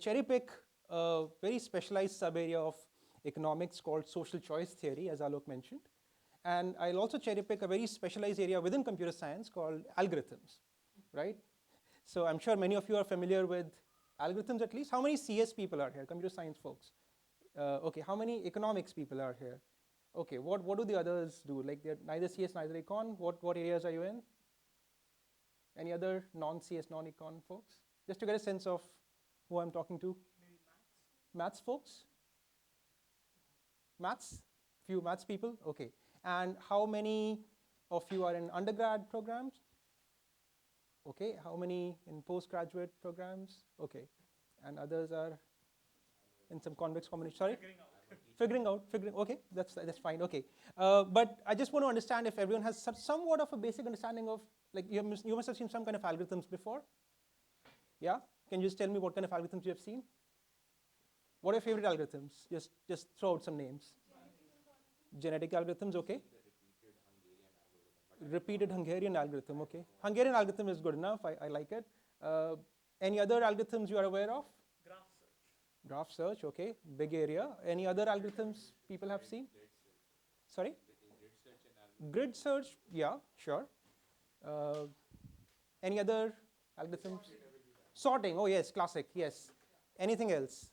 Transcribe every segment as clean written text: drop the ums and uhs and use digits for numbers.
cherry pick a very specialized sub-area of economics called social choice theory, as Alok mentioned. And I'll also cherry pick a very specialized area within computer science called algorithms, right? So I'm sure many of you are familiar with algorithms at least. How many CS people are here, computer science folks? Okay, how many economics people are here? Okay, what do the others do? Like they're neither CS, neither econ. What areas are you in? Any other non-CS, non-econ folks? Just to get a sense of who I'm talking to. Maybe maths. Maths folks? Maths? Few maths people? Okay. And how many of you are in undergrad programs? Okay. How many in postgraduate programs? Okay. And others are in some convex combination. Sorry? Figuring. Okay, that's fine. Okay, but I just want to understand if everyone has somewhat of a basic understanding of, like, you must have seen some kind of algorithms before. Yeah, can you just tell me what kind of algorithms you have seen? What are your favorite algorithms? Just throw out some names. Genetic algorithms, okay. Repeated Hungarian algorithm, okay. Hungarian algorithm is good enough. I like it. Any other algorithms you are aware of? Graph search. Graph search, okay, big area. Any other algorithms people have seen? Sorry? Grid search, yeah, sure. Any other algorithms? Sorting, oh yes, classic, yes. Anything else?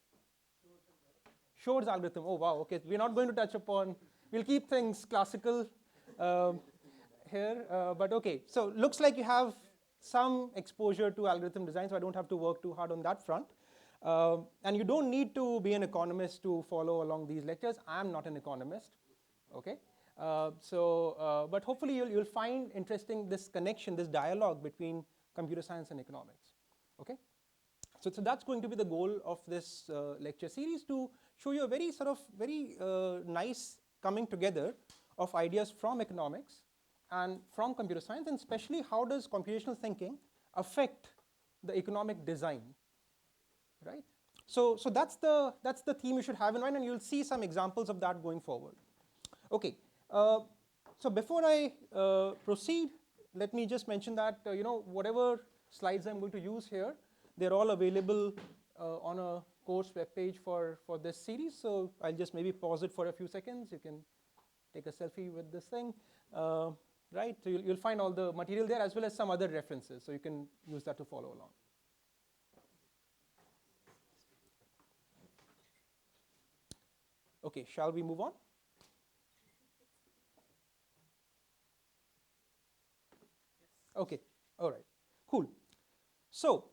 Shor's algorithm, oh wow, okay. We're not going to touch upon, we'll keep things classical here, but okay. So looks like you have some exposure to algorithm design, so I don't have to work too hard on that front. And you don't need to be an economist to follow along these lectures. I'm not an economist, okay? But hopefully you'll find interesting this connection, this dialogue between computer science and economics, okay? So that's going to be the goal of this lecture series, to show you a very nice coming together of ideas from economics and from computer science, and especially how does computational thinking affect the economic design, right? So that's the theme you should have in mind, and you'll see some examples of that going forward. Okay, so before I proceed, let me just mention that whatever slides I'm going to use here, they're all available on a course webpage for this series. So I'll just maybe pause it for a few seconds. You can take a selfie with this thing, right? So you'll find all the material there, as well as some other references, so you can use that to follow along. Okay, shall we move on? Okay, all right, cool. So,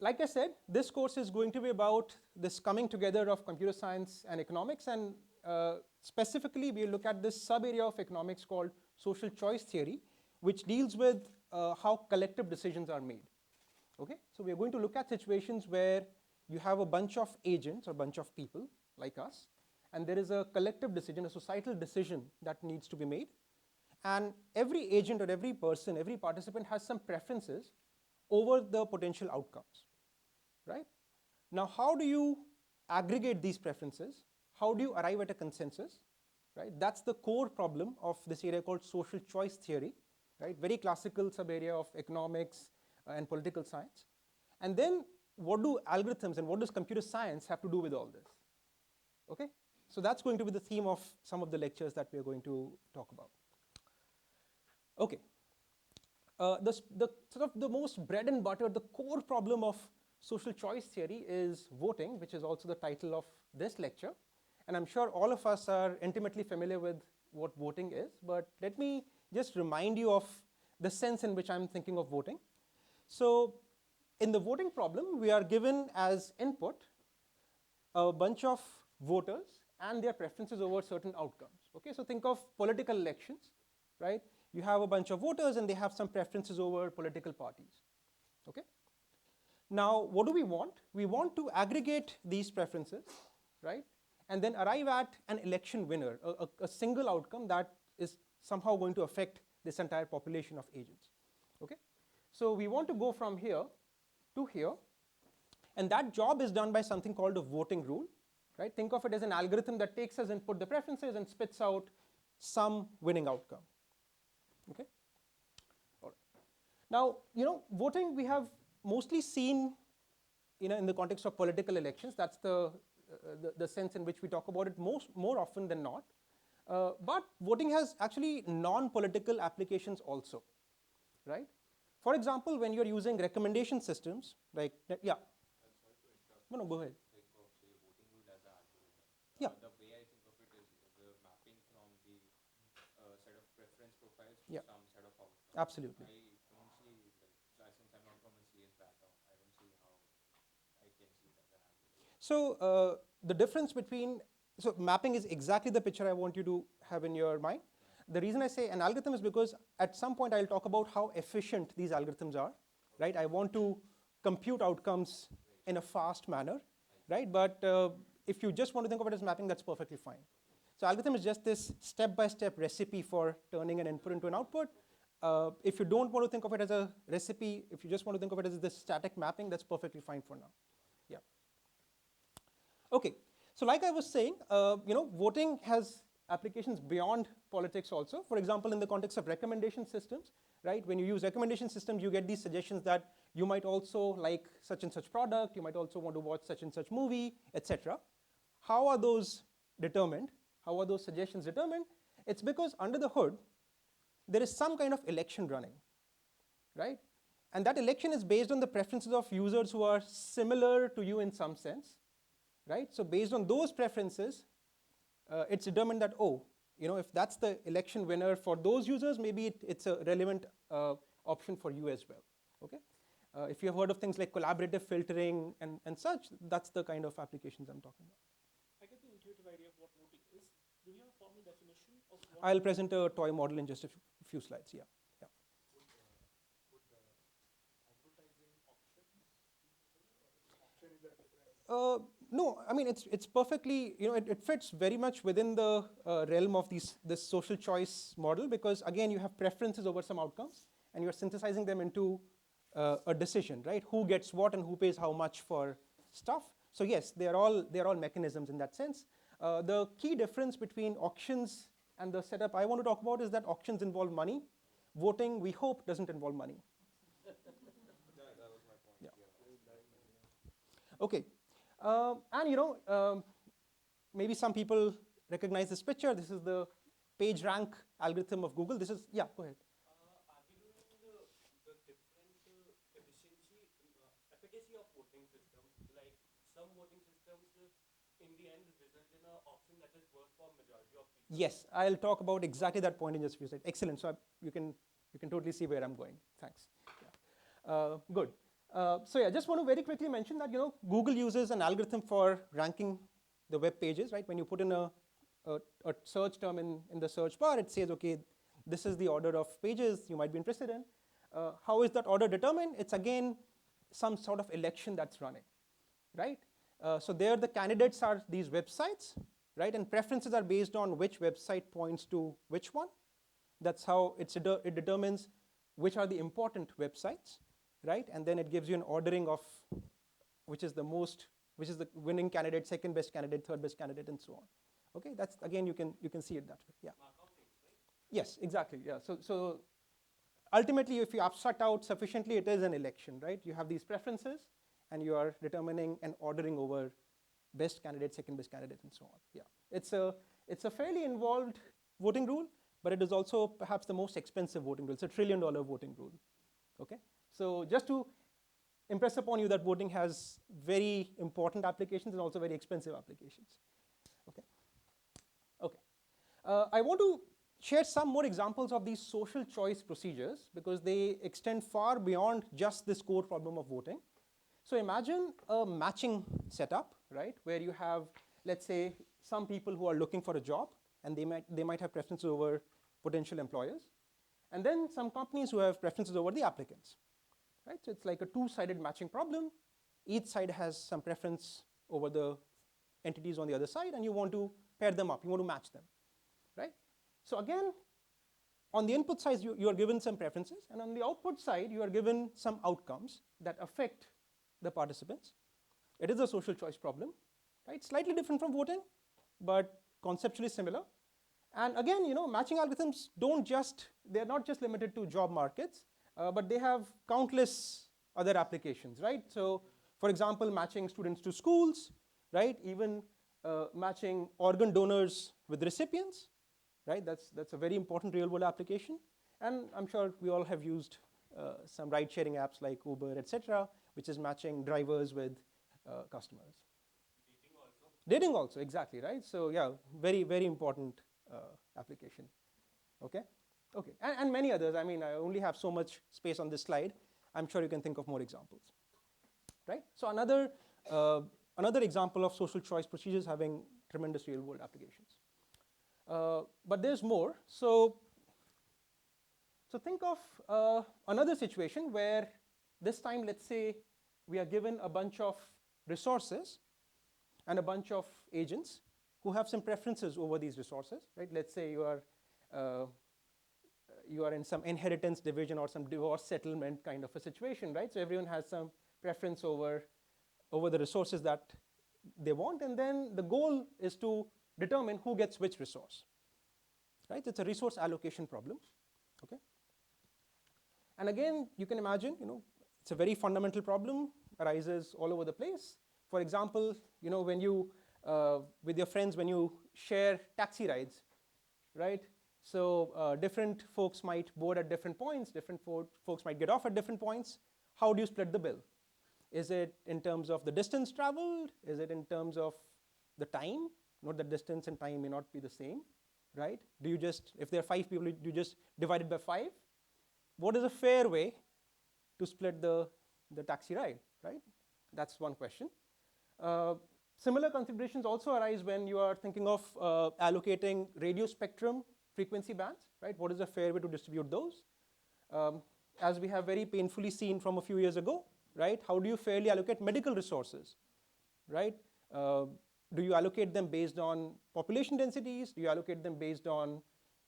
like I said, this course is going to be about this coming together of computer science and economics, and specifically we'll look at this sub-area of economics called social choice theory, which deals with how collective decisions are made. Okay, so we're going to look at situations where you have a bunch of agents or bunch of people like us, and there is a collective decision, a societal decision that needs to be made. And every agent or every person, every participant has some preferences over the potential outcomes, right? Now, how do you aggregate these preferences? How do you arrive at a consensus, right? That's the core problem of this area called social choice theory, right? Very classical sub-area of economics and political science. And then what do algorithms and what does computer science have to do with all this? Okay, so that's going to be the theme of some of the lectures that we're going to talk about. Okay, the sort of the most bread and butter, the core problem of social choice theory is voting, which is also the title of this lecture. And I'm sure all of us are intimately familiar with what voting is, but let me just remind you of the sense in which I'm thinking of voting. So in the voting problem, we are given as input a bunch of voters and their preferences over certain outcomes. Okay, so think of political elections, right? You have a bunch of voters and they have some preferences over political parties. Okay. Now, what do we want? We want to aggregate these preferences, right? And then arrive at an election winner, a single outcome that is somehow going to affect this entire population of agents. Okay. So we want to go from here to here, and that job is done by something called a voting rule, right? Think of it as an algorithm that takes as input the preferences and spits out some winning outcome. Okay. All right. Now, voting, we have mostly seen in the context of political elections. That's the sense in which we talk about it more often than not. But voting has actually non-political applications also, right? For example, when you're using recommendation systems, like, yeah. Sorry to interrupt. No, go ahead. Think of, say, voting rule as an algorithm. Yeah. The way I think of it is the mapping from the set of preference profiles to Yeah. some set of outcomes. Absolutely. I don't see, since I'm not from a CS background, I don't see how I can see it as an algorithm. So the difference between, so mapping is exactly the picture I want you to have in your mind. The reason I say an algorithm is because at some point I'll talk about how efficient these algorithms are, right? I want to compute outcomes in a fast manner, right? But if you just want to think of it as mapping, that's perfectly fine. So algorithm is just this step-by-step recipe for turning an input into an output. If you don't want to think of it as a recipe, if you just want to think of it as this static mapping, that's perfectly fine for now. Yeah. Okay. So like I was saying, voting has applications beyond politics also. For example, in the context of recommendation systems, right? When you use recommendation systems, you get these suggestions that you might also like such and such product, you might also want to watch such and such movie, etc. How are those determined? How are those suggestions determined? It's because under the hood, there is some kind of election running, right? And that election is based on the preferences of users who are similar to you in some sense, right? So based on those preferences, it's determined that, if that's the election winner for those users, maybe it's a relevant option for you as well, okay? If you have heard of things like collaborative filtering and such, that's the kind of applications I'm talking about. I get the intuitive idea of what voting is. Do we have a formal definition of what? I'll present a toy model in just a few slides, yeah. Would advertising options option is a different? No, I mean, it's perfectly, it fits very much within the realm of this social choice model, because again, you have preferences over some outcomes and you're synthesizing them into a decision, right? Who gets what and who pays how much for stuff. So yes, they're all mechanisms in that sense. The key difference between auctions and the setup I want to talk about is that auctions involve money. Voting, we hope, doesn't involve money. That was my point. Yeah. Okay. Maybe some people recognize this picture. This is the page rank algorithm of Google. This is, yeah, go ahead. Are we doing the different efficacy of voting systems? Like some voting systems, in the end, result in an option that is worse for majority of people. Yes, I'll talk about exactly that point in just a few seconds. Excellent. So you can totally see where I'm going. Thanks. Yeah. Good. So yeah, just want to very quickly mention that Google uses an algorithm for ranking the web pages, right? When you put in a search term in the search bar, it says, okay, this is the order of pages you might be interested in. How is that order determined? It's again some sort of election that's running, right? So there the candidates are these websites, right? And preferences are based on which website points to which one. That's how it determines which are the important websites, right? And then it gives you an ordering of which is the winning candidate, second best candidate, third best candidate, and so on. Okay, that's again you can see it that way. Yeah. Yes, exactly. Yeah. So ultimately, if you abstract out sufficiently, it is an election, right? You have these preferences, and you are determining and ordering over best candidate, second best candidate, and so on. Yeah. It's a fairly involved voting rule, but it is also perhaps the most expensive voting rule. It's $1 trillion voting rule. Okay. So just to impress upon you that voting has very important applications and also very expensive applications. Okay. Okay. I want to share some more examples of these social choice procedures because they extend far beyond just this core problem of voting. So imagine a matching setup, right, where you have, let's say, some people who are looking for a job, and they might have preferences over potential employers, and then some companies who have preferences over the applicants, right? So it's like a two-sided matching problem. Each side has some preference over the entities on the other side, and you want to pair them up. You want to match them, right? So again, on the input side, you are given some preferences, and on the output side, you are given some outcomes that affect the participants. It is a social choice problem, right? Slightly different from voting, but conceptually similar. And again, matching algorithms they're not just limited to job markets, but they have countless other applications, right? So For example, matching students to schools, right? Even matching organ donors with recipients, right? That's a very important real world application. And I'm sure we all have used some ride sharing apps like Uber, etc., which is matching drivers with customers. Dating also, exactly, right? So yeah, very, very important application, okay? Okay, and many others. I mean, I only have so much space on this slide. I'm sure you can think of more examples, right? So another example of social choice procedures having tremendous real world applications. But there's more. So think of another situation where this time, let's say, we are given a bunch of resources and a bunch of agents who have some preferences over these resources, right? Let's say you are in some inheritance division or some divorce settlement kind of a situation, right? So everyone has some preference over the resources that they want, and then the goal is to determine who gets which resource, right? It's a resource allocation problem, okay? And again, you can imagine, it's a very fundamental problem, arises all over the place. For example, when you, with your friends, when you share taxi rides, right? So different folks might board at different points, different folks might get off at different points. How do you split the bill? Is it in terms of the distance traveled? Is it in terms of the time? Note that distance and time may not be the same, right? Do you just, if there are 5 people, do you just divide it by 5? What is a fair way to split the taxi ride, right? That's one question. Similar considerations also arise when you are thinking of allocating radio spectrum frequency bands, right? What is a fair way to distribute those? As we have very painfully seen from a few years ago, right? How do you fairly allocate medical resources, right? Do you allocate them based on population densities? Do you allocate them based on,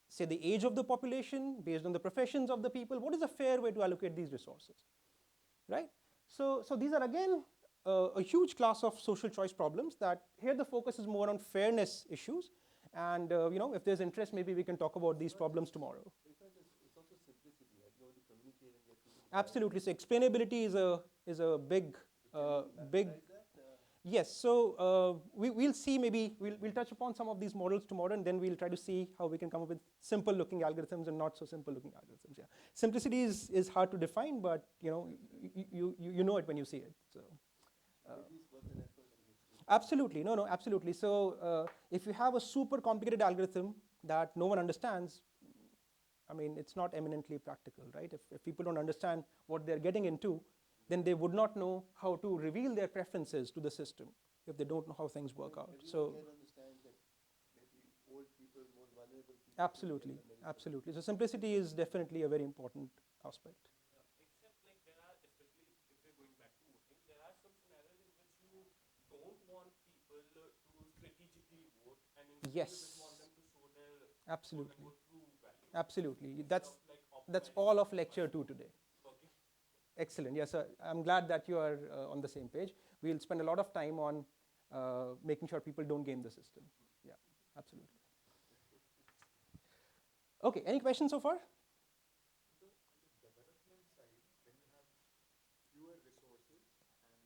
say, the age of the population, based on the professions of the people? What is a fair way to allocate these resources, right? So these are, again, a huge class of social choice problems that here the focus is more on fairness issues. And if there's interest, maybe we can talk about these problems tomorrow. It's also simplicity, right? You want to communicate and get people. Absolutely. So explainability is a big. Yes. So we'll see. Maybe we'll touch upon some of these models tomorrow, and then we'll try to see how we can come up with simple-looking algorithms and not so simple-looking algorithms. Yeah. Simplicity is hard to define, but you know it when you see it. So. Absolutely. No, absolutely. So if you have a super complicated algorithm that no one understands, I mean, it's not eminently practical, right? If people don't understand what they're getting into, then they would not know how to reveal their preferences to the system if they don't know how things work out. So can understand that maybe old people, more vulnerable people. Absolutely. So simplicity is definitely a very important aspect. Except like there are, especially if we're going back to voting, there are some scenarios in which you don't want people to strategically vote, and instead you just want them to show their Absolutely. true value. Absolutely. That's all of lecture 2 today. Okay. Excellent. Yes, I'm glad that you are on the same page. We'll spend a lot of time on making sure people don't game the system. Yeah, absolutely. Okay, any questions so far? So on the development side, when you have fewer resources and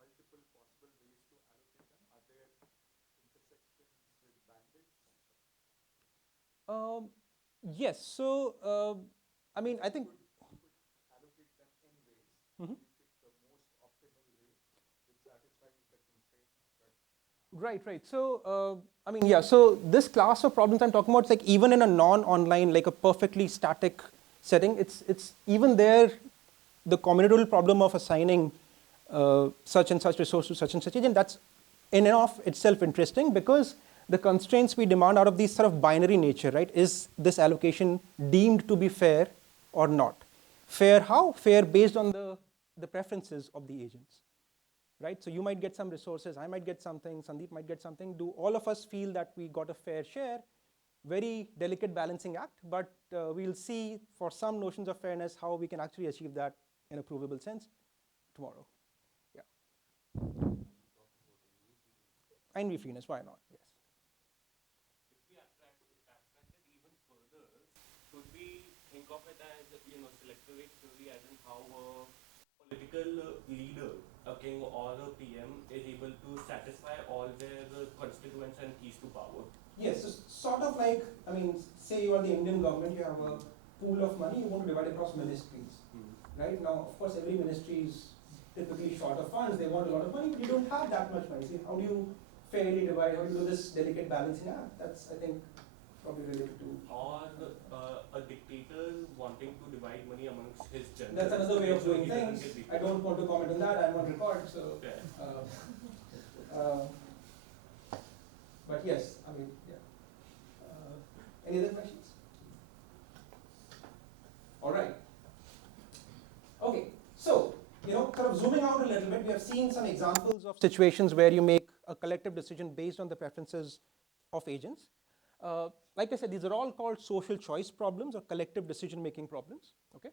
multiple possible ways to allocate them, are there intersections with bandits? Yes. So, I mean, I think. You could allocate them in ways. Mhm. You pick the most optimal way which satisfies the constraints. Right. So, I mean, yeah, so this class of problems I'm talking about, it's like even in a non-online, like a perfectly static setting, it's even there, the combinatorial problem of assigning such and such resource to such and such agent, that's in and of itself interesting because the constraints we demand out of these sort of binary nature, right? Is this allocation deemed to be fair or not? Fair how? Fair based on the preferences of the agents. Right? So you might get some resources, I might get something, Sandeep might get something. Do all of us feel that we got a fair share? Very delicate balancing act, but we'll see for some notions of fairness how we can actually achieve that in a provable sense tomorrow. Yeah. And be freeness, why not? Yes. If we abstract it even further, could we think of it as, selective weight theory as in how a political leader, a king or a PM, is able to satisfy all their constituents and keys to power. Yes, so sort of like, I mean, say you are the Indian government, you have a pool of money, you want to divide across ministries. Right now, of course, every ministry is typically short of funds, they want a lot of money, but you don't have that much money. So how do you fairly divide, how do you do this delicate balancing act? That's, I think, probably related to. Or a dictator wanting to divide money amongst his generals. That's another way of so doing he doesn't things. get beaten. I don't want to comment on that, I'm on record, so. Yeah. But yes, I mean, yeah. Any other questions? All right. Okay, so, sort of zooming out a little bit, we have seen some examples of situations where you make a collective decision based on the preferences of agents. Like I said, these are all called social choice problems or collective decision-making problems, okay?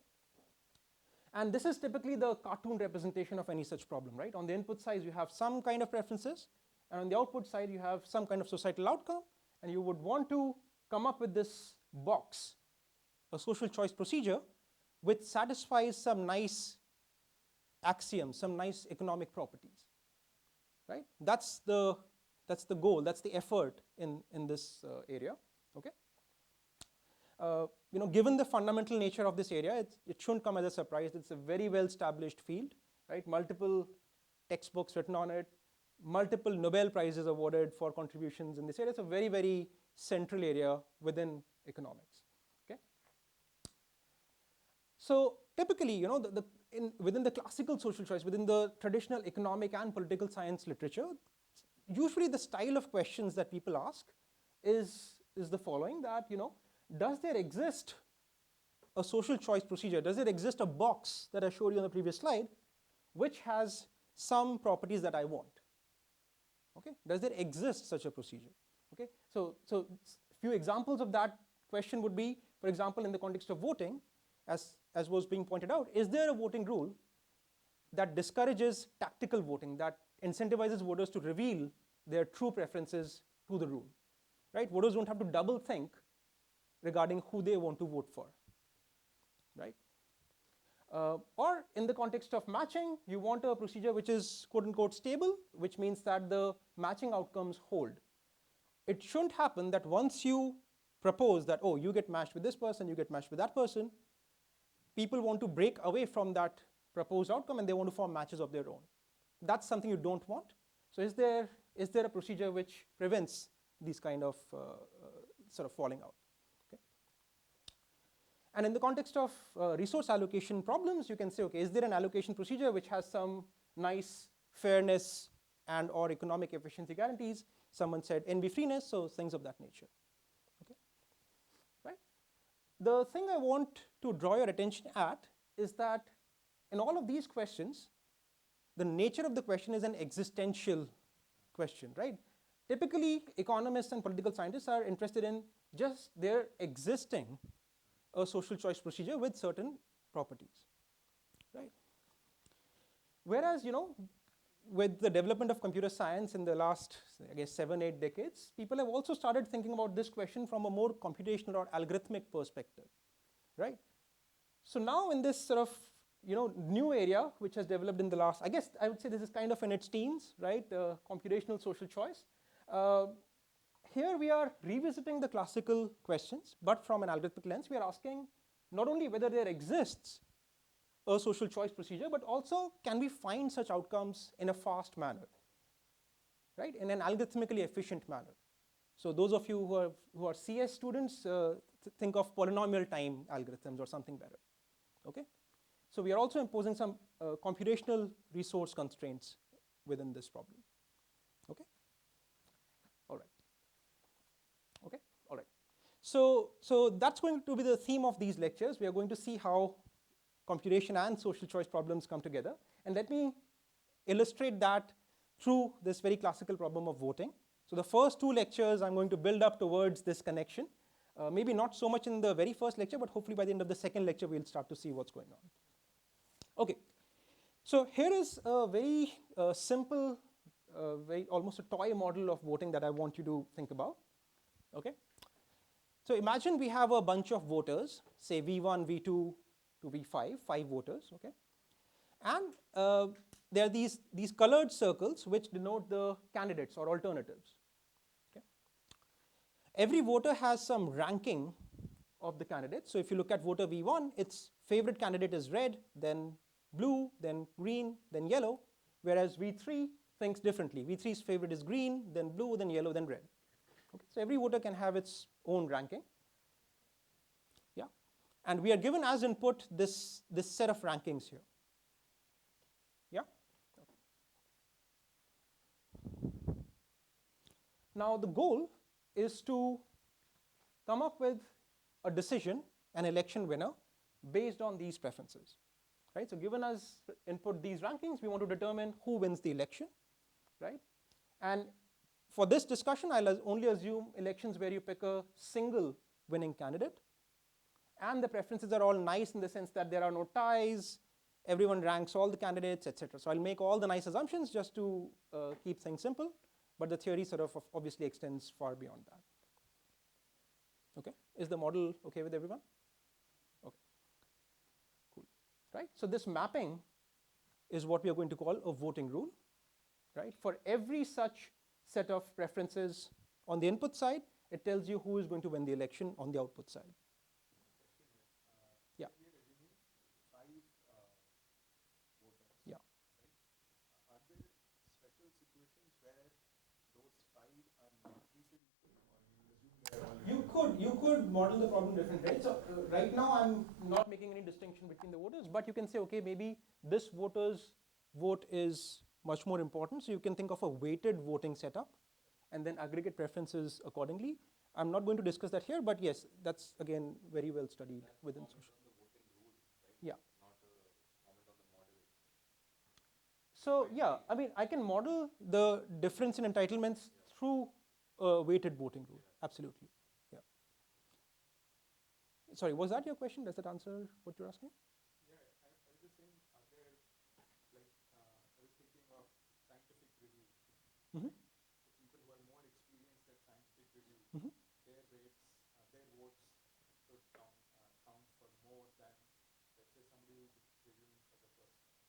And this is typically the cartoon representation of any such problem, right? On the input side, you have some kind of preferences, and on the output side, you have some kind of societal outcome, and you would want to come up with this box, a social choice procedure, which satisfies some nice axioms, some nice economic properties, right? That's the goal, that's the effort in this area, okay? Given the fundamental nature of this area, it shouldn't come as a surprise. It's a very well-established field, right? Multiple textbooks written on it, multiple Nobel Prizes awarded for contributions in this area. It's a very, very central area within economics, okay? So typically, within the classical social choice, within the traditional economic and political science literature, usually the style of questions that people ask is the following, that, does there exist a social choice procedure? Does there exist a box that I showed you on the previous slide, which has some properties that I want? Okay, does there exist such a procedure? Okay, so few examples of that question would be, for example, in the context of voting, as was being pointed out, is there a voting rule that discourages tactical voting, that incentivizes voters to reveal their true preferences to the rule, right? Voters don't have to double think regarding who they want to vote for, right? Or in the context of matching, you want a procedure which is quote unquote stable, which means that the matching outcomes hold. It shouldn't happen that once you propose that, oh, you get matched with this person, you get matched with that person, people want to break away from that proposed outcome and they want to form matches of their own. That's something you don't want. So is there a procedure which prevents these kind of sort of falling out? Okay. And in the context of resource allocation problems, you can say, okay, is there an allocation procedure which has some nice fairness and or economic efficiency guarantees? Someone said NB freeness, so things of that nature. Okay, right? The thing I want to draw your attention at is that in all of these questions, the nature of the question is an existential question, right? Typically, economists and political scientists are interested in just there existing a social choice procedure with certain properties, right? Whereas, with the development of computer science in the last, I guess, 7-8 decades, people have also started thinking about this question from a more computational or algorithmic perspective, right? So now in this sort of, new area which has developed in the last, I guess I would say this is kind of in its teens, right? Computational social choice. Here we are revisiting the classical questions, but from an algorithmic lens, we are asking not only whether there exists a social choice procedure, but also can we find such outcomes in a fast manner, right? In an algorithmically efficient manner. So those of you who are CS students, think of polynomial time algorithms or something better, okay? So we are also imposing some computational resource constraints within this problem, okay? All right, okay, all right. So that's going to be the theme of these lectures. We are going to see how computation and social choice problems come together. And let me illustrate that through this very classical problem of voting. So the first 2 lectures, I'm going to build up towards this connection. Maybe not so much in the very first lecture, but hopefully by the end of the second lecture, we'll start to see what's going on. Okay, so here is a very simple, almost a toy model of voting that I want you to think about, okay? So imagine we have a bunch of voters, say V1, V2 to V5, 5 voters, okay? And there are these colored circles which denote the candidates or alternatives. Okay. Every voter has some ranking of the candidates. So if you look at voter V1, its favorite candidate is red, then blue, then green, then yellow, whereas V3 thinks differently. V3's favorite is green, then blue, then yellow, then red. Okay. So every voter can have its own ranking. Yeah. And we are given as input this set of rankings here. Yeah? Okay. Now the goal is to come up with a decision, an election winner, based on these preferences. Right? So given us input these rankings, we want to determine who wins the election. Right? And for this discussion, I'll only assume elections where you pick a single winning candidate. And the preferences are all nice in the sense that there are no ties, everyone ranks all the candidates, etc. So I'll make all the nice assumptions just to keep things simple, but the theory sort of obviously extends far beyond that. Okay, is the model okay with everyone? Okay, cool, right? So this mapping is what we are going to call a voting rule, right? For every such set of preferences on the input side, it tells you who is going to win the election on the output side. Yeah. We are assuming 5 voters. Yeah. Right? Are there special situations where those 5 are not treated equal, or you assume they are all You could model the problem differently. So right now I'm not making any distinction between the voters, but you can say, okay, maybe this voter's vote is much more important. So you can think of a weighted voting setup and then aggregate preferences accordingly. I'm not going to discuss that here, but yes, that's again very well studied within social. Yeah. So yeah, I mean, I can model the difference in entitlements through a weighted voting rule. Absolutely. Yeah. Sorry, was that your question? Does that answer what you're asking? Yeah, I was just saying, are there, like, I was thinking of scientific review. Mm-hmm. The people who are more experienced at scientific review, Mm-hmm. their rates, their votes should count for more than, let's say, somebody who's reviewing for the first time.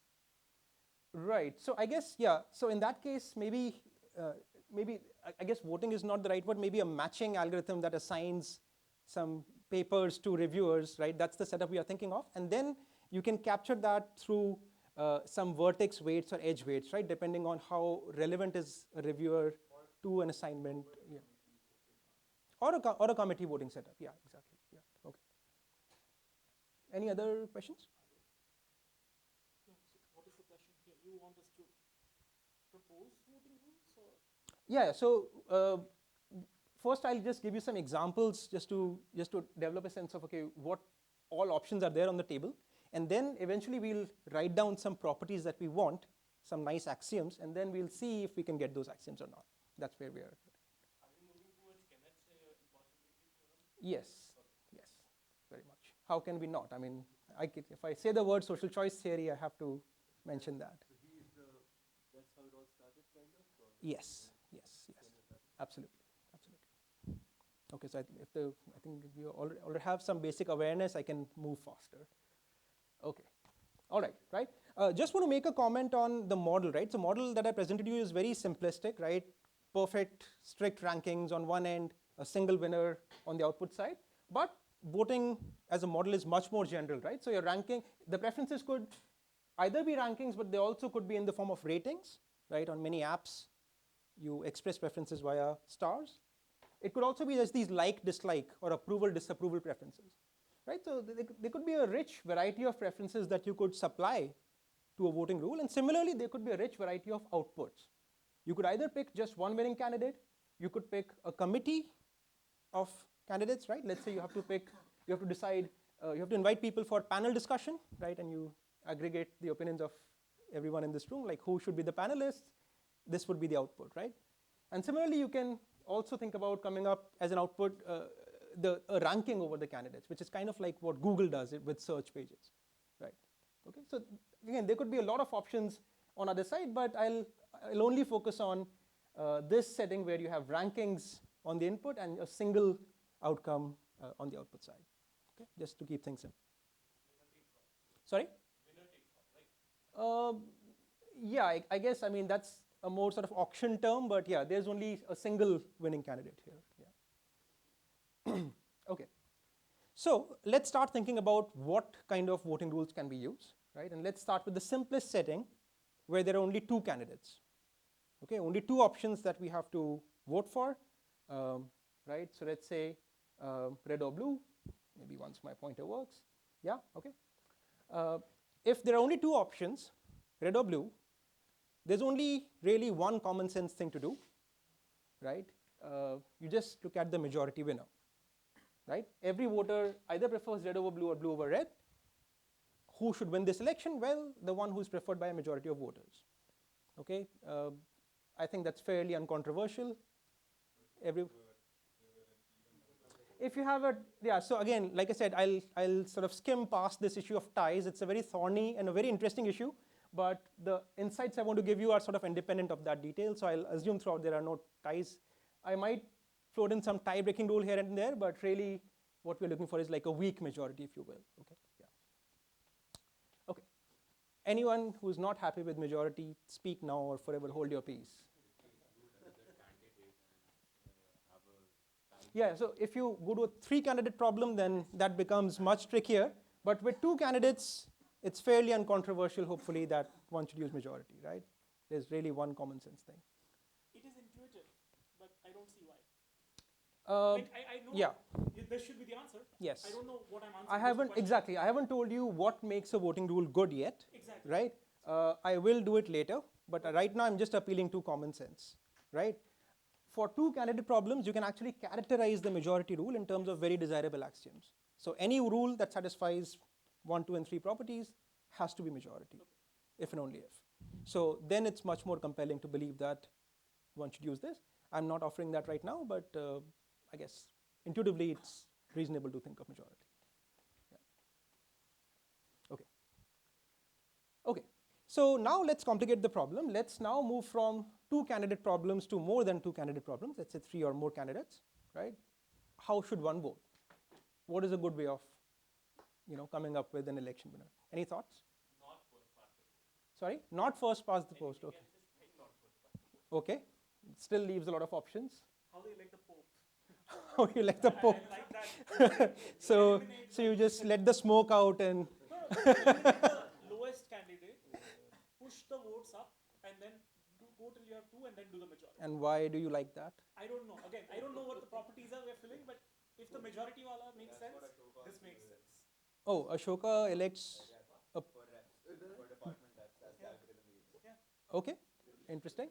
Right. So I guess, yeah. So in that case, maybe I guess voting is not the right word. Maybe a matching algorithm that assigns some papers to reviewers, right? That's the setup we are thinking of. And then you can capture that through some vertex weights or edge weights, right? Depending on how relevant is a reviewer to an assignment. Yeah. Or a committee voting setup. Yeah, exactly. Yeah. Okay. Any other questions? No, so what is the question here? You want us to propose voting rules or? Yeah, so first I'll just give you some examples just to develop a sense of, okay, what all options are there on the table. And then eventually we'll write down some properties that we want, some nice axioms, and then we'll see if we can get those axioms or not. That's where we are. Are we moving towards Kennett's impossibility theorem? Yes, yes, very much. How can we not? I mean, if I say the word social choice theory, I have to mention that. So he is that's how it all started, kind of? Or Yes, yes, yes, absolutely, absolutely. Okay, so I think you already have some basic awareness, I can move faster. Okay, all right, right? Just want to make a comment on the model, right? So model that I presented you is very simplistic, right? Perfect, strict rankings on one end, a single winner on the output side. But voting as a model is much more general, right? So your ranking, the preferences could either be rankings, but they also could be in the form of ratings, right? On many apps, you express preferences via stars. It could also be just these like, dislike, or approval, disapproval preferences, right? So there could be a rich variety of preferences that you could supply to a voting rule, and similarly, there could be a rich variety of outputs. You could either pick just one winning candidate, you could pick a committee of candidates, right? Let's say you have to decide, you have to invite people for panel discussion, right? And you aggregate the opinions of everyone in this room, like who should be the panelists, this would be the output, right? And similarly, you can also think about coming up as an output a ranking over the candidates, which is kind of like what Google does with search pages, right? Okay, so again, there could be a lot of options on other side, but I'll only focus on this setting where you have rankings on the input and a single outcome on the output side. Okay, just to keep things simple. Winner takes all. Sorry? Winner takes all, right? Yeah, I guess, I mean, that's a more sort of auction term, but yeah, there's only a single winning candidate here. Yeah. Okay. So let's start thinking about what kind of voting rules can be used, right? And let's start with the simplest setting where there are only two candidates. Okay, only two options that we have to vote for, right? So let's say red or blue, maybe once my pointer works. Yeah, okay. If there are only two options, red or blue, there's only really one common sense thing to do, right? You just look at the majority winner, right? Every voter either prefers red over blue or blue over red. Who should win this election? Well, the one who's preferred by a majority of voters. Okay, I think that's fairly uncontroversial. If you have a, yeah, so again, like I said, I'll sort of skim past this issue of ties. It's a very thorny and a very interesting issue, but the insights I want to give you are sort of independent of that detail, so I'll assume throughout there are no ties. I might float in some tie-breaking rule here and there, but really what we're looking for is like a weak majority, if you will, okay, yeah. Okay, anyone who's not happy with majority, speak now or forever hold your peace. Yeah, so if you go to a three-candidate problem, then that becomes much trickier. But with two candidates, it's fairly uncontroversial, hopefully, that one should use majority, right? There's really one common sense thing. It is intuitive, but I don't see why. I know yeah. This should be the answer. Yes. I don't know what I'm answering. Exactly. I haven't told you what makes a voting rule good yet. Exactly. Right? I will do it later, but right now I'm just appealing to common sense, right? For two candidate problems, you can actually characterize the majority rule in terms of very desirable axioms. So any rule that satisfies 1, 2, and 3 properties has to be majority, if and only if. So then it's much more compelling to believe that one should use this. I'm not offering that right now, but I guess intuitively it's reasonable to think of majority. Yeah. Okay. Okay. So now let's complicate the problem. Let's now move from two candidate problems to more than two candidate problems. Let's say 3 or more candidates, right? How should one vote? What is a good way of, coming up with an election winner? Any thoughts? Not first past the post. Sorry, not first past the post. Okay. Not first past the post. Okay. It still leaves a lot of options. How they elect the Pope. How you elect the Pope? I like that. So you just let the smoke out and. The lowest candidate, push the votes up, and then go till you have 2, and then do the majority. And why do you like that? I don't know. Again, I don't know what the properties are we're filling, but if the majority wala makes sense, this makes sense. Oh, Ashoka elects a. Per department, that's algorithm we use. Yeah. Okay, interesting.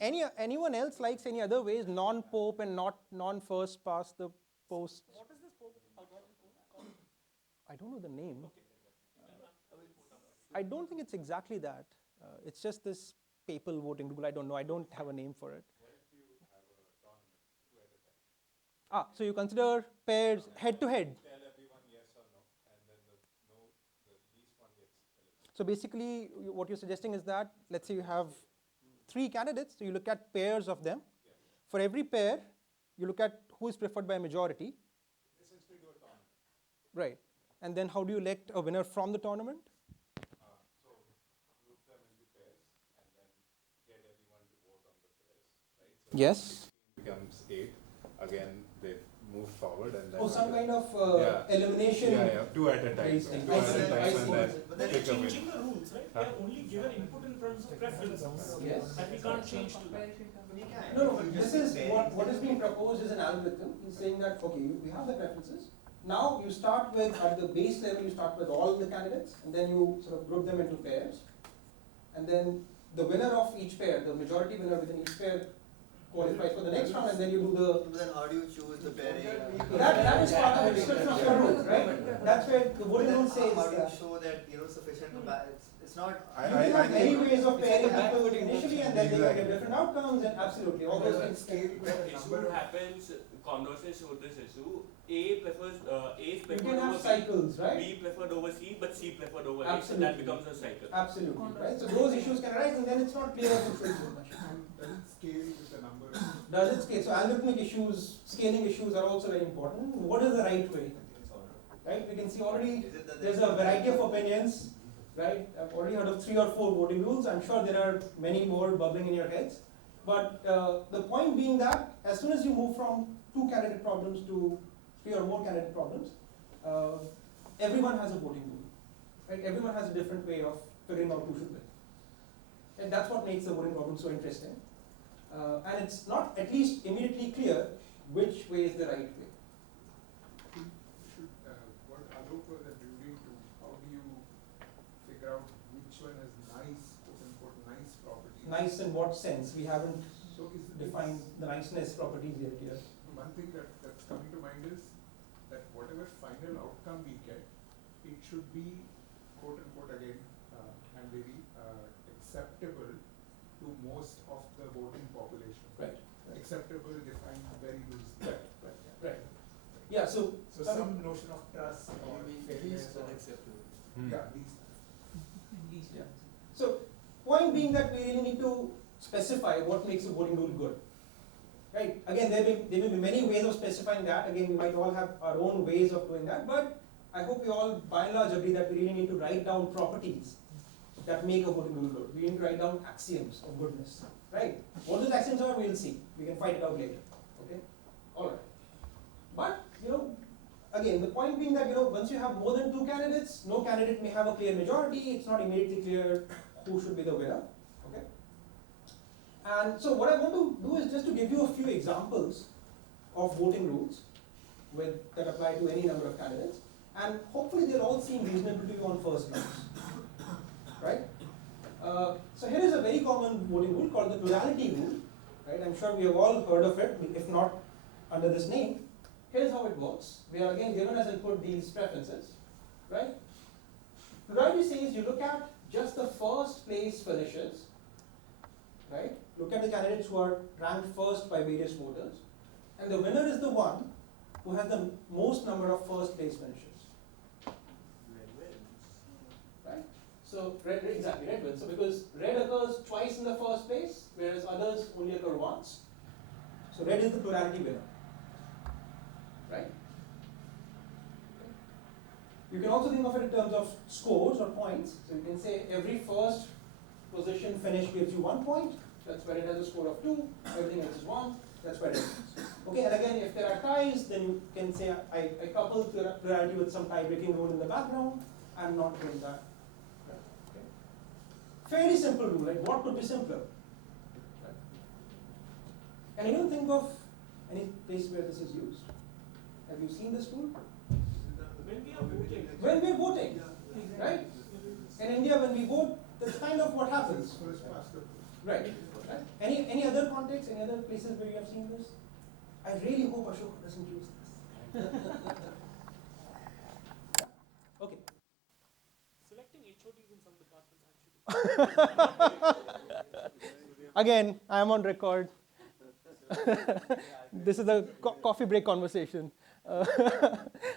Anyone else likes any other ways, non-Pope and not non-first past the post? What is this Pope algorithm called? I don't know the name. Okay. I don't think it's exactly that. It's just this papal voting rule. I don't know. I don't have a name for it. What if you have a tournament 2 at a time? So you consider pairs head to head. Tell everyone yes or no, and then the least one gets eliminated. So basically, what you're suggesting is that, let's say you have 3 candidates, so you look at pairs of them. Yeah. For every pair, you look at who is preferred by a majority. Essentially do a tournament. Right. And then how do you elect a winner from the tournament? So group them into pairs and then get everyone to vote on the pairs, right? So Yes. becomes 8. Again, they move forward and then. Some kind of Yeah. elimination. Yeah, 2 at a time. Based thing. 2 at I see, a time I see. and then But then pick they're a winner. changing the rules, right? They are only given input in terms of preferences. Yes. That we can't change to that. No, this is what is being proposed is an algorithm. He's saying that, okay, we have the preferences. Now you start with, at the base level, you start with all the candidates, and then you sort of group them into pairs. And then the winner of each pair, the majority winner within each pair, qualifies for the next round, and then you do the. But then how do you choose the pairing? That is part of the description of the rules, right? That's where the voting rule says. How do you show that sufficient to balance? It's not. You can have many ways of pairing It's like a people initially, and then they Exactly. get different outcomes, and absolutely, all those things. The issue happens, conversations with this issue. A prefers, A is You preferred can have over B, cycles, right? B preferred over C, but C preferred over A, so Absolutely. that becomes a cycle. Absolutely, right? So those issues can arise, and then it's not clear if it's so much. Does it scale with the number of Does it scale? So algorithmic issues, scaling issues are also very important. What is the right way? Right? We can see already Is it that there's a variety of opinions. right? I've already heard of 3 or 4 voting rules. I'm sure there are many more bubbling in your heads. But the point being that as soon as you move from 2 candidate problems to 3 or more candidate problems, everyone has a voting rule. Right? Everyone has a different way of figuring out who should win. And that's what makes the voting problem so interesting. And it's not at least immediately clear which way is the right way. What Alok was alluding to, how do you figure out which one has nice, quote unquote, nice properties? Nice in what sense? We haven't So is defined the niceness properties yet here. one thing that's coming to mind is that whatever final outcome we get, it should be, quote unquote, again, and very acceptable to most of the voting population. Right. Acceptable defined very loosely. Right. Yeah, so So some notion of trust or fairness or unacceptable. yeah, these. yeah. So point being that we really need to specify what makes a voting rule good. Right? Again, there may be many ways of specifying that. Again, we might all have our own ways of doing that, but I hope we all by and large agree that we really need to write down properties that make a voting rule good. We need to write down axioms of goodness. Right? What those axioms are, we'll see. We can fight it out later. Okay? Alright. But, again, the point being that, once you have more than 2 candidates, no candidate may have a clear majority. It's not immediately clear who should be the winner. Okay? And so what I want to do is just to give you a few examples of voting rules that apply to any number of candidates. And hopefully they'll all seem reasonable to you on first glance. Right? So here is a very common voting rule called the plurality rule. Right? I'm sure we have all heard of it, if not under this name. Here's how it works. We are again given as input these preferences. Right? Plurality says you look at just the first place finishes. Right? Look at the candidates who are ranked first by various voters. And the winner is the one who has the most number of first place finishes. Right? So red wins. So because red occurs twice in the first place, whereas others only occur once. So red is the plurality winner. Right? You can also think of it in terms of scores or points. So you can say every first position finish gives you 1 point. That's where it has a score of 2. Everything else is 1. That's where it is. Okay, and again, if there are ties, then you can say I couple plurality with some tie-breaking rule in the background. I'm not doing that. Okay. Fairly simple rule, right? What could be simpler? Right. Can anyone think of any place where this is used? Have you seen this rule? When we are voting. When we're voting, right? In India, when we vote, that's kind of what happens. First past the Right. Right. Any other context, any other places where you have seen this? I really hope Ashoka doesn't use this. Okay. Selecting HODs in some departments actually. Again, I am on record. This is a coffee break conversation.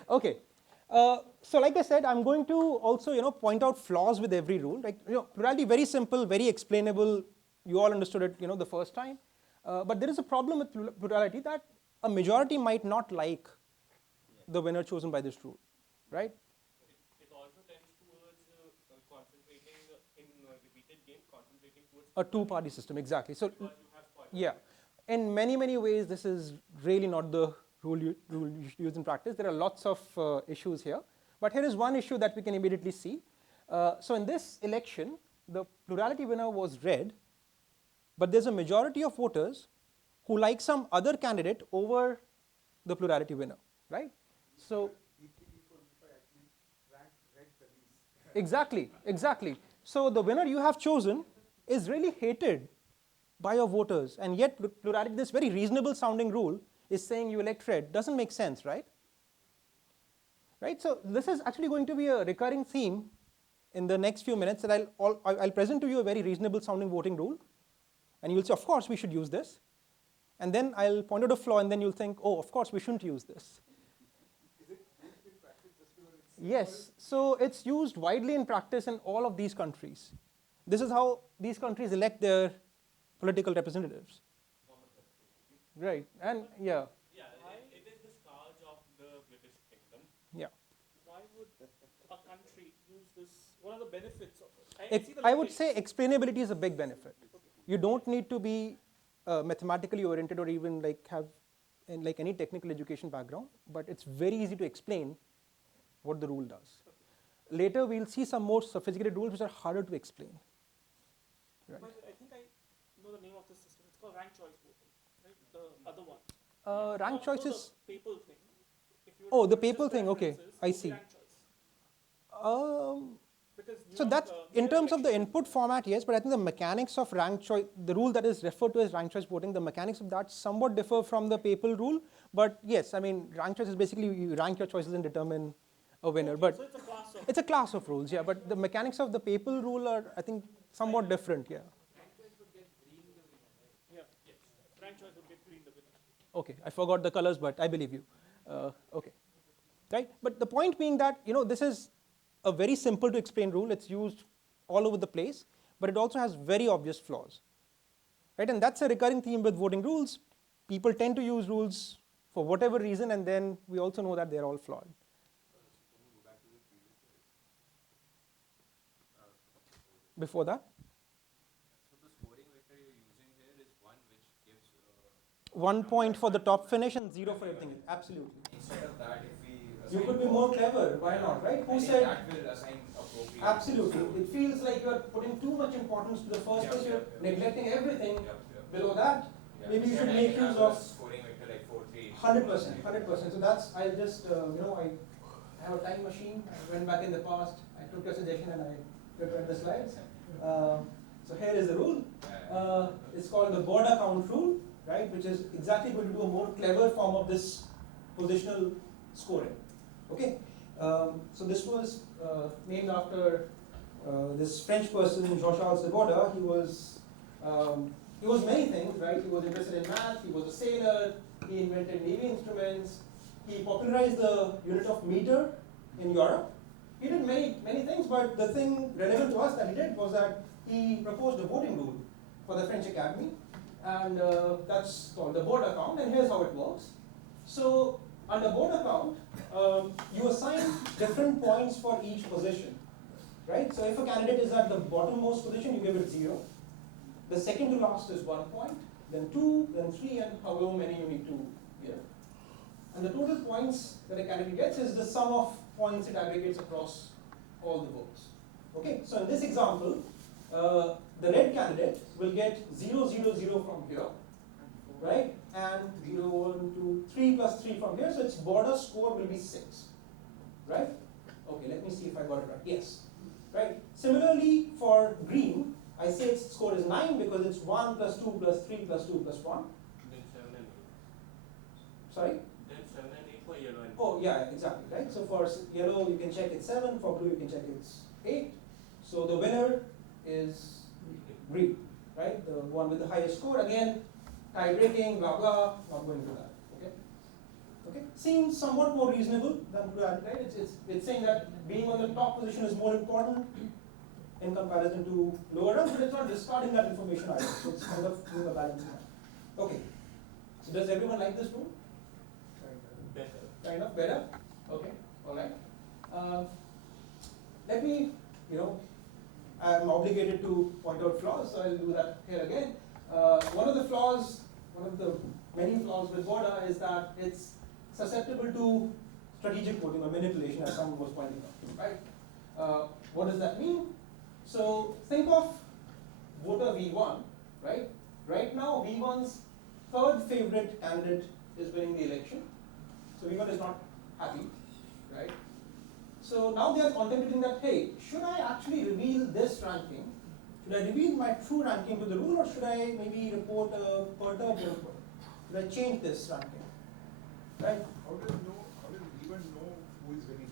Okay. So like I said, I'm going to also point out flaws with every rule. Like plurality, very simple, very explainable. You all understood it the first time. But there is a problem with plurality that a majority might not like the winner chosen by this rule, right? It also tends towards concentrating in repeated games, concentrating towards A two-party system, exactly. So because you have spoilers. yeah, in many ways, this is really not the rule you should use in practice. There are lots of issues here. But here is one issue that we can immediately see. So in this election, the plurality winner was red, but there's a majority of voters who like some other candidate over the plurality winner, right? So exactly. So the winner you have chosen is really hated by your voters, and yet plurality, this very reasonable sounding rule, is saying you elect red. Doesn't make sense, right? Right. So this is actually going to be a recurring theme in the next few minutes. That I'll present to you a very reasonable sounding voting rule, and you'll say, of course, we should use this. And then I'll point out a flaw, and then you'll think, oh, of course, we shouldn't use this. Is it used in practice just because it's Yes. So it's used widely in practice in all of these countries. This is how these countries elect their political representatives. Right. And yeah. Yeah, it is the scourge of the British Kingdom. Yeah. Why would a country use this What are the benefits of it? I see the I would limitations. say explainability is a big benefit. You don't need to be mathematically oriented or even like have like any technical education background, but it's very easy to explain what the rule does. Later we'll see some more sophisticated rules which are harder to explain. Right. By the way, I think I know the name of this system. It's called rank choice voting, right? The other one. Rank No, choices. the papal thing. If you were Oh, to the choose just papal thing. Okay, preferences, I it would be see. rank choice. Because So that's in mirror terms of the election- input format, yes, but I think the mechanics of rank choice, the rule that is referred to as rank choice voting, the mechanics of that somewhat differ from the papal rule. But yes, I mean, rank choice is basically you rank your choices and determine a winner. Okay, But so it's a class of. it's a class of rules, yeah. But the mechanics of the papal rule are, I think, somewhat different, yeah. Yeah. Rank choice would get green the winner. Okay, I forgot the colors, but I believe you. Okay, right? But the point being that, this is a very simple to explain rule. It's used all over the place, but it also has very obvious flaws, right? And that's a recurring theme with voting rules. People tend to use rules for whatever reason, and then we also know that they're all flawed. Before that? So the scoring vector you're using here is one which gives 1 point for the top finish and 0 for everything. Absolutely. instead of that if we You assign could be more clever. Why not, right? I Who think said? that will assign appropriate. Absolutely. It feels like you're putting too much importance to the first Yep, place. You're yep, yep. neglecting everything Yep. below that. Yeah. Maybe you should Instead, make I can use have a of scoring vector like 4, 3. 100%, 100%. So that's, I just, I have a time machine. I went back in the past. I took your suggestion and I prepared the slides. So here is the rule. It's called the border count rule, right? Which is exactly going to do a more clever form of this positional scoring. Okay. So this was named after this French person, Jean-Charles de Borda. He was many things, right? He was interested in math. He was a sailor. He invented navy instruments. He popularized the unit of meter in Europe. He did many things, but the thing relevant to us that he did was that he proposed a voting rule for the French Academy, and that's called the border count. And here's how it works. So under border count, you assign different points for each position, right? So if a candidate is at the bottommost position, you give it 0. The second to last is 1 point, then 2, then 3, and however many you need to give. And the total points that a candidate gets is the sum of points it aggregates across all the votes. Okay, so in this example, the red candidate will get 0, 0, 0 from here, right? And 0, 1, 2, 3 plus 3 from here, so its border score will be 6, right? Okay, let me see if I got it right. Yes, right? Similarly, for green, I say its score is 9 because it's 1 plus 2 plus 3 plus 2 plus 1. Then 7 and 8. Sorry? Then 7 and 8 for yellow and Oh, yeah, exactly, right? So for yellow, you can check it's 7. For blue, you can check it's 8. So the winner is green, right? The one with the highest score. Again, tie breaking, blah, blah, not going to that, okay? Okay, seems somewhat more reasonable than plurality, right? It's saying that being on the top position is more important in comparison to lower runs, but it's not discarding that information either. So it's kind of doing a balancing act. Okay, so does everyone like this rule? better. Kind of better? Okay, all right. Let me, I'm obligated to point out flaws, so I'll do that here again. One of the many flaws with Borda is that it's susceptible to strategic voting or manipulation, as someone was pointing out, right? What does that mean? So think of voter V1, right? Right now, V1's third favorite candidate is winning the election. So V1 is not happy, right? So now they are contemplating that, hey, should I actually reveal this ranking? Should I reveal my true ranking to the rule, or should I maybe report a perturbed input? Should I change this ranking, right? How does V1 know who is winning?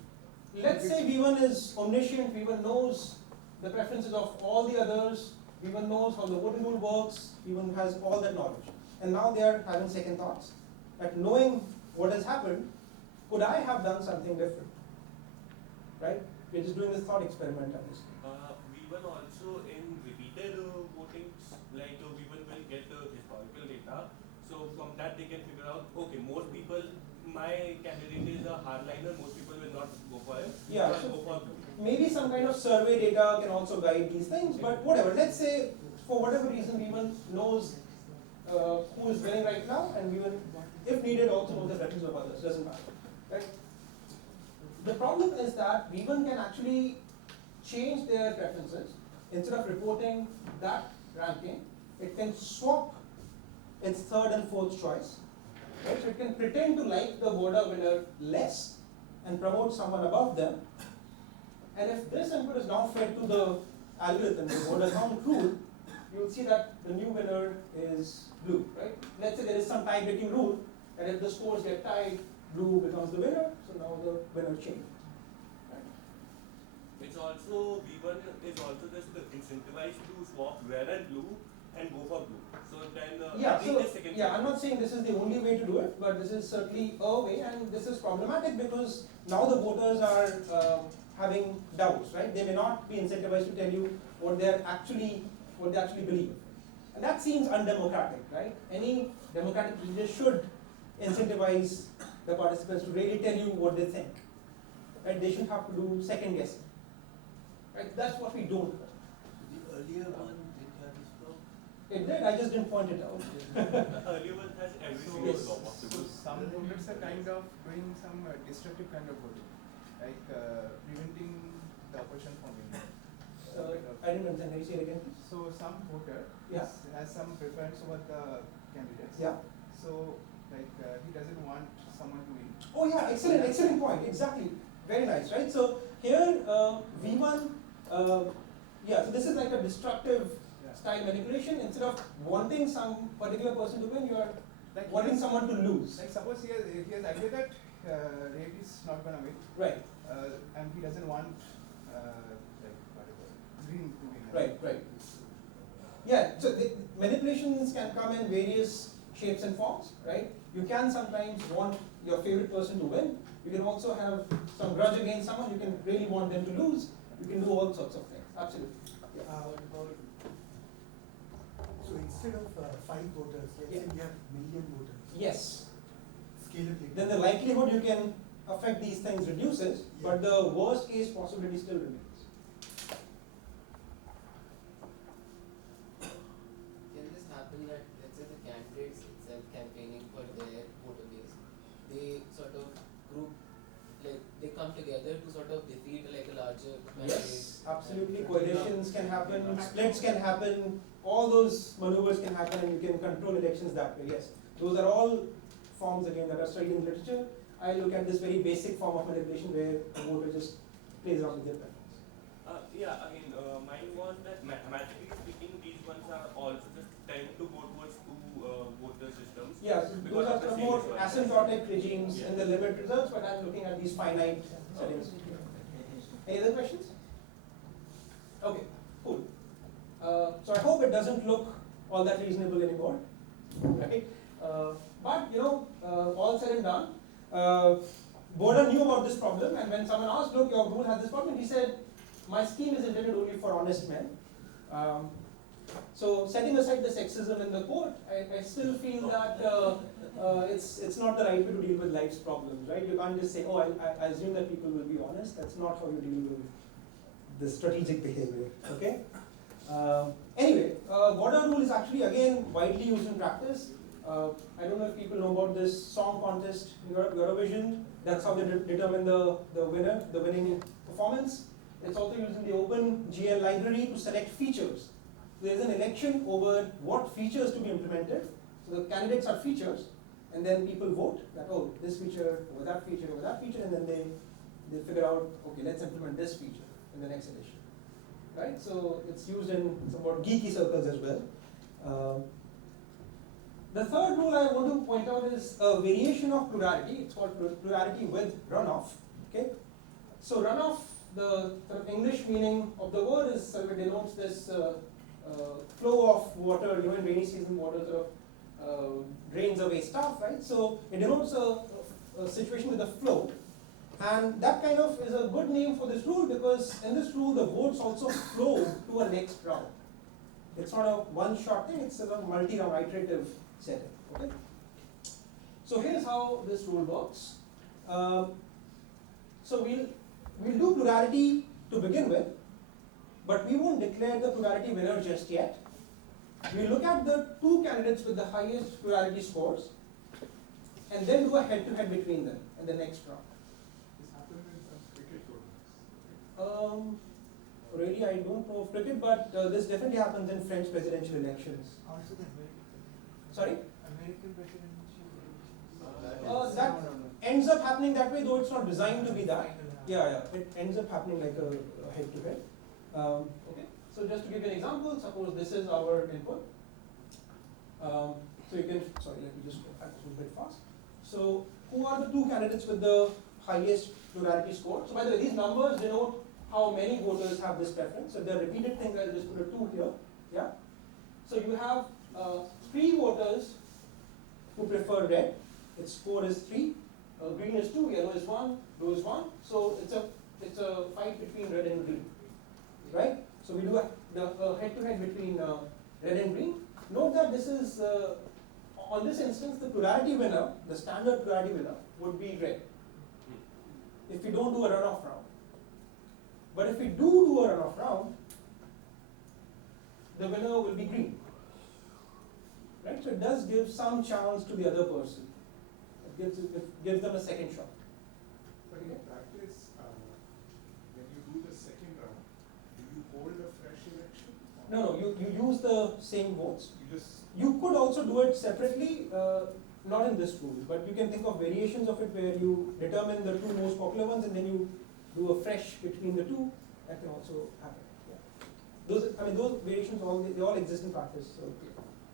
Let's say V1 is omniscient, V1 knows the preferences of all the others, V1 knows how the voting rule works, V1 has all that knowledge. And now they are having second thoughts, that knowing what has happened, could I have done something different? Right? We're just doing this thought experiment, obviously. V1 also in repeated votings, like V1 will get historical data. So from that they can figure out, okay, most people, my candidate is a hardliner, most people will not go for him. Yeah, So I'll so- go for blue. maybe some kind of survey data can also guide these things, but whatever. Let's say for whatever reason V1 knows who is winning right now, and V1, if needed, also knows the preference of others. Doesn't matter, right? The problem is that V1 can actually change their preferences. Instead of reporting that ranking, it can swap its third and fourth choice. Right? So it can pretend to like the border winner less and promote someone above them. And if this input is now fed to the algorithm, the border count rule, you'll see that the new winner is blue, right? Let's say there is some tie-breaking rule, and if the scores get tied, blue becomes the winner, so now the winner changed. It's also, V1 is also just incentivized to swap red and blue and go for blue. So then, I'm not saying this is the only way to do it, but this is certainly a way, and this is problematic because now the voters are having doubts, right? They may not be incentivized to tell you what they actually believe. And that seems undemocratic, right? Any democratic leader should incentivize the participants to really tell you what they think. Right? They shouldn't have to do second guessing. Right? That's what we don't. The earlier one did have this problem. It did, I just didn't point it out. the earlier one has every single Yes. law possible. Some voters are kind of doing some destructive kind of voting, like preventing the opposition from winning. I didn't understand. Can you say it again, please? So some voter has some preference over the candidates. Yeah. So like he doesn't want someone to win. Oh yeah, excellent point. Exactly. Very nice, right? So here V1, so this is like a destructive style manipulation. Instead of wanting some particular person to win, you are Like wanting someone to lose. Like suppose he has idea that Rape is not gonna win, Right, and he doesn't want like whatever Green to win. right. Yeah, so the manipulations can come in various shapes and forms, right? You can sometimes want your favorite person to win. You can also have some grudge against someone. You can really want them to lose. You can do all sorts of things. Absolutely. So instead of 5 voters, let's say we have million voters. Yes. Scale it later. Then the likelihood you can affect these things reduces, but the worst case possibility still remains. Can this happen that, let's say, the candidates itself campaigning for their voter base, they sort of group, like they come together to sort of defeat like a larger candidate? Yes, absolutely. Coalitions can happen, splits can happen, all those maneuvers can happen, and you can control elections that way. Yes, those are all forms again that are studied in literature. I look at this very basic form of manipulation where the voter just plays around with their preference. Mine was that mathematically speaking, these ones are also just tend to go towards two voter systems. Yeah, so those are sort of more asymptotic regimes in the limit results, but I'm looking at these finite settings. Any other questions? Okay, cool. So I hope it doesn't look all that reasonable anymore, right? But all said and done, Border knew about this problem, and when someone asked, look, your rule has this problem, he said, my scheme is intended only for honest men. So setting aside the sexism in the court, I still feel that it's not the right way to deal with life's problems, right? You can't just say, oh, I assume that people will be honest. That's not how you deal with the strategic behavior, okay? Anyway, border rule is actually, again, widely used in practice. I don't know if people know about this song contest in Eurovision. That's how they determine the winning performance. It's also used in the OpenGL library to select features. There's an election over what features to be implemented. So the candidates are features, and then people vote that, oh, this feature, over that feature, and then they figure out, okay, let's implement this feature in the next edition. Right? So it's used in somewhat geeky circles as well. The third rule I want to point out is a variation of plurality. It's called plurality with runoff. Okay? So runoff, the sort of English meaning of the word is sort of denotes this flow of water. In rainy season, water sort of drains away stuff, right? So it denotes a situation with a flow. And that kind of is a good name for this rule because in this rule, the votes also flow to a next round. It's not a one-shot thing, it's a multi-round iterative setting. Okay? So here's how this rule works. So we'll do plurality to begin with, but we won't declare the plurality winner just yet. We look at the two candidates with the highest plurality scores and then do a head-to-head between them in the next round. This happens in some cricket tournaments. Really, I don't know of cricket, but this definitely happens in French presidential elections. Also the American. Sorry? American presidential elections. That ends up happening that way, though it's not designed to be that. Yeah, it ends up happening like a head-to-head. Okay, so just to give you an example, suppose this is our input. So you can, sorry, let me just go back a bit fast. So who are the two candidates with the highest plurality score? So by the way, these numbers denote how many voters have this preference. So if they're repeated things, I'll just put a 2 here. Yeah. So you have 3 voters who prefer red. Its score is 3. Green is 2, yellow is 1, blue is 1. So it's a fight between red and green, right? So we do a head-to-head between red and green. Note that this is, on this instance, the plurality winner, the standard plurality winner, would be red. If we don't do a runoff round. But if we do a runoff round, the winner will be green. Right? So it does give some chance to the other person. It gives them a second shot. But in practice, when you do the second round, do you hold a fresh election? No, you use the same votes. You just You could also do it separately, not in this rule, but you can think of variations of it where you determine the 2 most popular ones and then you do a fresh between the 2. That can also happen. Yeah. Those variations they all exist in practice. So,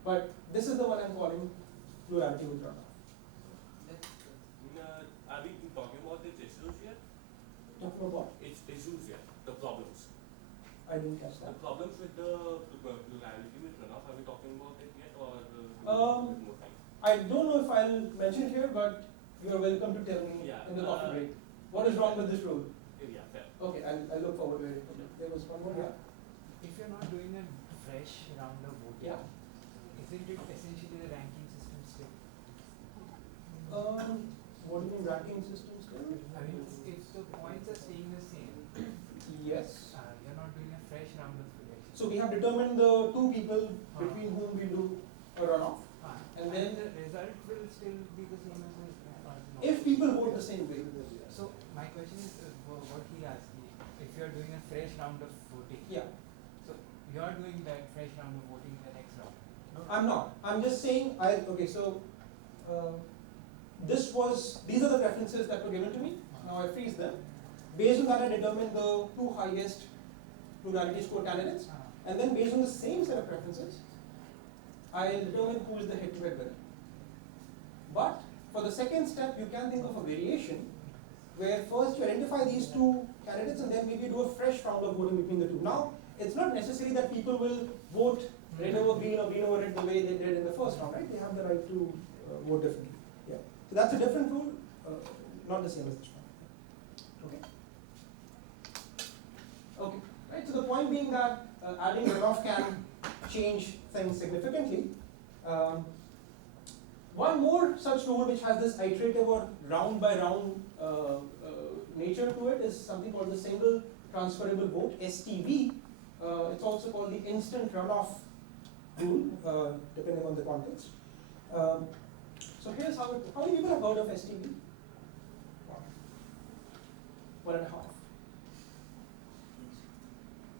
but this is the one I'm calling plurality with runoff. Are we talking about its issues here? Talking about what? Its issues here, the problems. I didn't catch The that. problems with the plurality with runoff, are we talking about it yet or with more time? I don't know if I'll mention it here, but you are welcome to tell me Yeah, in the coffee break. What is wrong with this rule? Yeah, fair. Okay, I'll look forward to it. There was one more, yeah? If you're not doing a fresh round of voting, Yeah. isn't it essentially the ranking system still? What do you mean ranking system still? I mean, if the points are staying the same, Yes. you're not doing a fresh round of election. So we have determined the 2 people between whom we do a runoff. And then the result will still be the same as this. if people vote the same way. So my question is, what he asked, if you're doing a fresh round of voting, Yeah, so you're doing that fresh round of voting in the next round. I'm not. I'm just saying, okay, so these are the preferences that were given to me. Now I freeze them. Based on that, I determine the 2 highest plurality score candidates. And then based on the same set of preferences, I determine who is the head-to-head winner. But for the second step, you can think of a variation where first you identify these 2 candidates and then maybe do a fresh round of voting between the 2. Now, it's not necessary that people will vote red over green or green over red the way they did in the first round, right? They have the right to vote differently. Yeah. So that's a different rule, not the same as this one. Okay. Okay. Right. So the point being that adding runoff can change things significantly. One more such rule which has this iterative or round by round nature to it is something called the single transferable vote, STV. It's also called the instant runoff rule, depending on the context. So here's how many people have heard of STV? 1.5.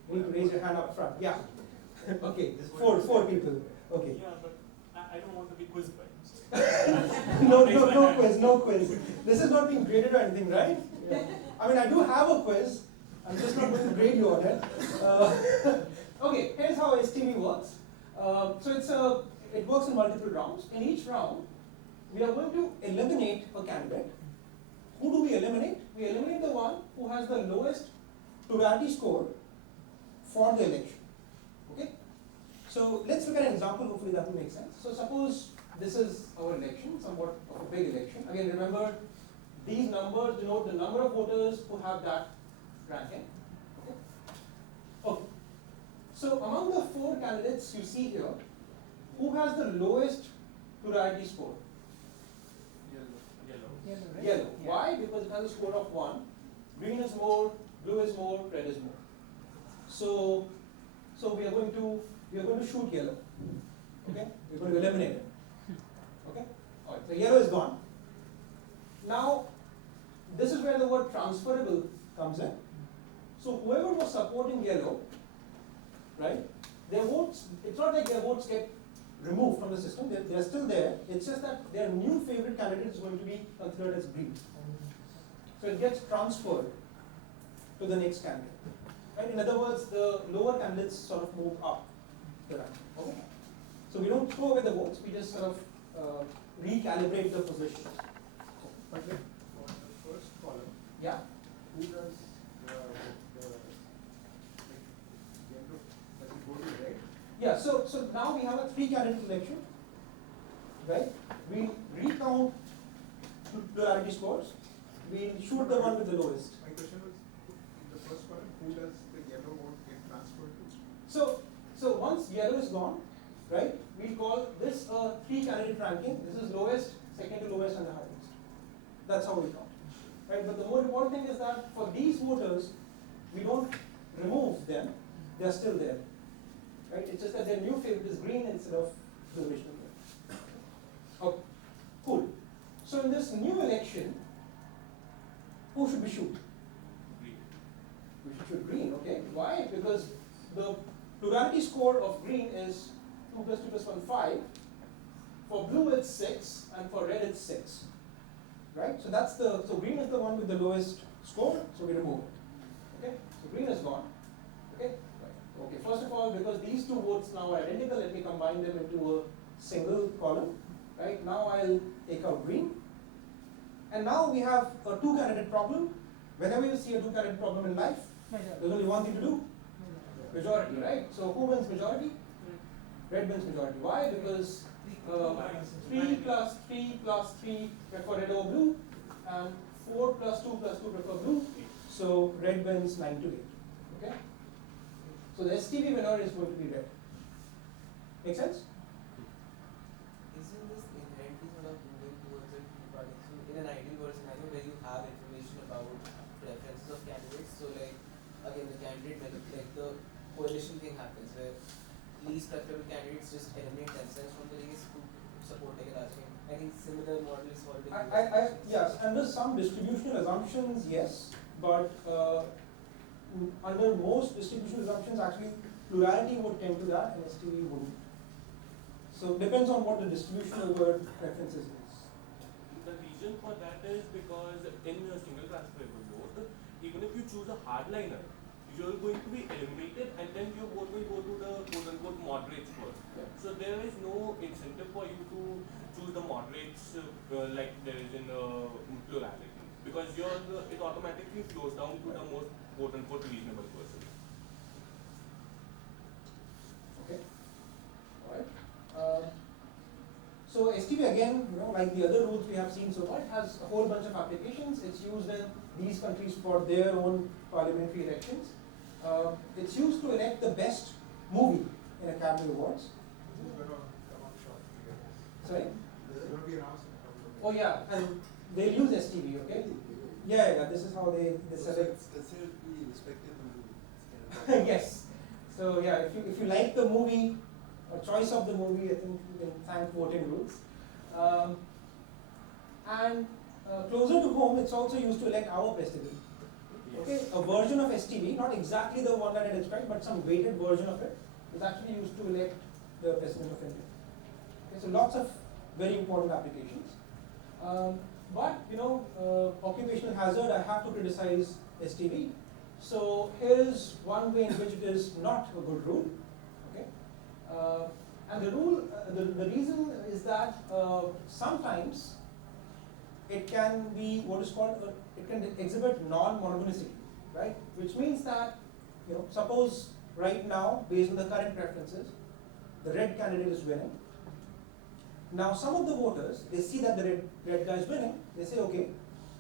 You need to raise your hand up front. Yeah. Okay. Four people. Okay. Yeah, but I don't want to be quizzed by him. No quiz. This is not being graded or anything, right? Yeah. I mean, I do have a quiz. I'm just not going to grade you on it. Okay, here's how STV works. So it works in multiple rounds. In each round, we are going to eliminate a candidate. Who do we eliminate? We eliminate the one who has the lowest plurality score for the election. Okay? So let's look at an example, hopefully that will make sense. So suppose this is our election, somewhat of a big election. Again, remember, these numbers denote the number of voters who have that ranking. Okay? Okay. So among the 4 candidates you see here, who has the lowest plurality score? Yellow. Yellow, right? Yellow. Yeah. Why? Because it has a score of 1. Green is more, blue is more, red is more. So we are going to shoot yellow. Okay, we're going to eliminate it. Okay, all right. So yellow is gone. Now, this is where the word transferable comes in. So whoever was supporting yellow, right? Their votes. It's not like their votes get removed from the system. They're still there. It's just that their new favorite candidate is going to be considered as green. So it gets transferred to the next candidate. Right? In other words, the lower candidates sort of move up the rank. Okay? So we don't throw away the votes, we just sort of recalibrate the positions. But then for the first column, Yeah? who does the yellow, does it go to red? Yeah, so now we have a 3-candidate election, right? We recount plurality scores, we shoot the one with the lowest. My question was, in the first column, who does the yellow vote get transferred to? So once yellow is gone, right, we call this a 3-candidate ranking. This is lowest, second to lowest, and the highest. That's how we count. Right? But the more important thing is that for these voters, we don't remove them, they're still there. Right? It's just that their new favorite is green instead of the original red. Okay, cool. So in this new election, who should we shoot? Green. We should shoot green, okay. Why? Because the plurality score of green is 2 plus 2 plus 1, 5. For blue it's 6, and for red it's 6. Right? So green is the one with the lowest score, so we remove it. Okay? So green is gone. Okay? Right. Okay, first of all, because these two votes now are identical, let me combine them into a single column. Right? Now I'll take out green. And now we have a 2-candidate problem. Whenever you see a 2-candidate problem in life, there's only one thing to do. Majority, right? So who wins majority? Red wins majority. Why? Because 3 plus 3 plus 3 prefer red over blue, and 4 plus 2 plus 2 prefer blue. So red wins 9 to 8. Okay? So the STV winner is going to be red. Make sense? Isn't this inherently sort of moving towards a two-party? So in an ideal world scenario where you have information about preferences of candidates, so like again the candidate like the coalition thing happens where least preferable candidates just eliminate themselves from the race to support like a large thing. I think similar model is followed in Yes, under some distributional assumptions, yes, but under most distributional assumptions, actually plurality would tend to that and STV wouldn't. So it depends on what the distribution over preferences is. The reason for that is because in a single transferable vote, even if you choose a hardliner, you're going to be eliminated and then your vote will go to the quote-unquote moderates first. Yeah. So there is no incentive for you to choose the moderates like there is in plurality. Because it automatically flows down to the most quote-unquote reasonable person. Okay. All right. So STV again, like the other rules we have seen so far, it has a whole bunch of applications. It's used in these countries for their own parliamentary elections. It's used to elect the best movie in Academy Awards. This is going to come out shortly, I guess. Sorry? This is going to be announced in a couple of Oh minutes. yeah, and they'll use STV, okay? Yeah, this is how they select. It's considered to be respectable. Yes. So yeah, if you like the movie or choice of the movie, I think you can thank voting rules. And closer to home, it's also used to elect our president. Okay, a version of STV, not exactly the one that I described, but some weighted version of it, is actually used to elect the president of India. Okay, so lots of very important applications. But occupational hazard, I have to criticize STV. So here's one way in which it is not a good rule. Okay, and the rule, the reason is that sometimes it can be what is called it can exhibit non-monotonicity, right? Which means that suppose right now, based on the current preferences, the red candidate is winning. Now some of the voters, they see that the red guy is winning, they say, okay,